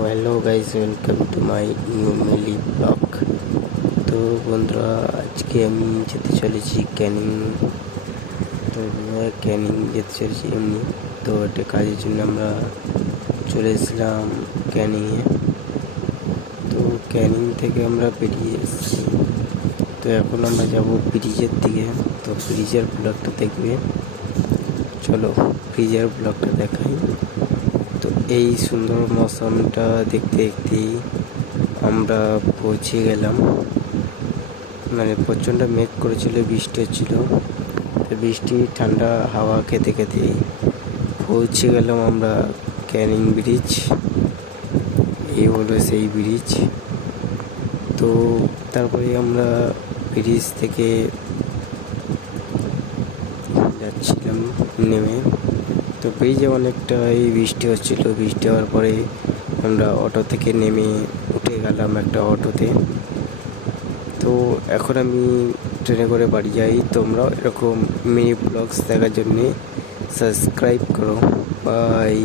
Hello guys, welcome to my new mini vlog. তো বন্ধুরা, আজকে আমি যেতে চলেছি ক্যানিং। তো ক্যানিং যেতে চলেছি এমনি। তো একটা কাজের জন্য আমরা চলে এসেছিলাম ক্যানিংয়ে। তো ক্যানিং থেকে আমরা বেরিয়ে এসেছি। তো এখন আমরা যাব ব্রিজের দিকে। তো ব্রিজের ব্লগটা দেখবে, চলো ব্রিজের ব্লগটা দেখাই। তো এই সুন্দর মৌসুমটা দেখতে দেখতেই আমরা পৌঁছে গেলাম। মানে প্রচণ্ড মেঘ করেছিল, বৃষ্টি হচ্ছিল। তো বৃষ্টি ঠান্ডা হাওয়া খেতে খেতেই পৌঁছে গেলাম আমরা ক্যানিং ব্রিজ। এই হলো সেই ব্রিজ। তো তারপরে আমরা ব্রিজ থেকে যাচ্ছিলাম নেমে। তো ব্রিজে অনেকটাই বৃষ্টি হচ্ছিল। বৃষ্টি হওয়ার পরে আমরা অটো থেকে নেমে উঠে গেলাম একটা অটোতে। তো এখন আমি ট্রেনে করে বাড়ি যাই। তোমরা এরকম মিনি ব্লগস দেখার জন্যে সাবস্ক্রাইব করো। বাই।